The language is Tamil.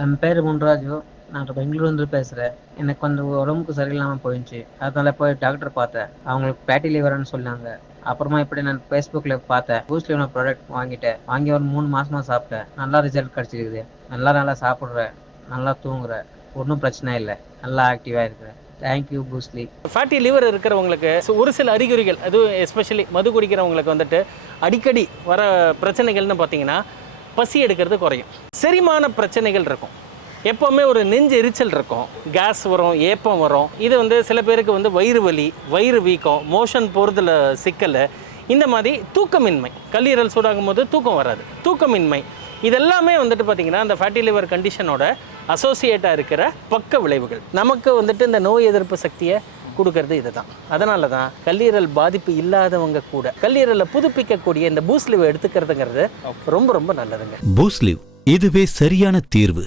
என் பேர் முன்ராஜு. நான் பெங்களூர்லேருந்து பேசுகிறேன். எனக்கு கொஞ்சம் உடம்புக்கு சரியில்லாமல் போயிடுச்சு. அதனால போய் டாக்டர் பார்த்தேன். அவங்களுக்கு ஃபேட்டி லிவர்னு சொன்னாங்க. அப்புறமா இப்படி நான் ஃபேஸ்புக்கில் பார்த்தேன். பூஸ்ட் லிவர் ப்ராடக்ட் வாங்கிட்டேன். வாங்கி ஒரு 3 மாசமாக சாப்பிட்டேன். நல்லா ரிசல்ட் கிடச்சிருக்குது. நல்லா சாப்பிட்றேன், நல்லா தூங்குறேன், ஒன்றும் பிரச்சனை இல்லை, நல்லா ஆக்டிவாக இருக்கிறேன். தேங்க்யூ பூஸ்ட்லி. ஃபேட்டி லிவர் இருக்கிறவங்களுக்கு ஒரு சில அறிகுறிகள், அதுவும் எஸ்பெஷலி மது குடிக்கிறவங்களுக்கு வந்துட்டு அடிக்கடி வர பிரச்சனைகள்னு பார்த்தீங்கன்னா பசி எடுக்கிறது குறையும், செரிமான பிரச்சனைகள் இருக்கும், எப்போவுமே ஒரு நெஞ்சு எரிச்சல் இருக்கும், கேஸ் வரும், ஏப்பம் வரும். இது சில பேருக்கு வயிறு வலி, வயிறு வீக்கம், மோஷன் போகிறதுல சிக்கல், இந்த மாதிரி தூக்கமின்மை, கல்லீரல் சூடாகும் போது தூக்கம் வராது, தூக்கமின்மை, இதெல்லாமே பார்த்திங்கன்னா அந்த ஃபேட்டி லிவர் கண்டிஷனோட அசோசியேட்டாக இருக்கிற பக்க விளைவுகள். நமக்கு இந்த நோய் எதிர்ப்பு சக்தியை கொடுக்கறது இதுதான். அதனால தான் கல்லீரல் பாதிப்பு இல்லாதவங்க கூட கல்லீரலை புதுப்பிக்கக்கூடிய இந்த பூஸ்ட் லிவ் எடுத்துக்கிறதுங்கிறது ரொம்ப ரொம்ப நல்லதுங்க. பூஸ்ட் லிவ் இதுவே சரியான தீர்வு.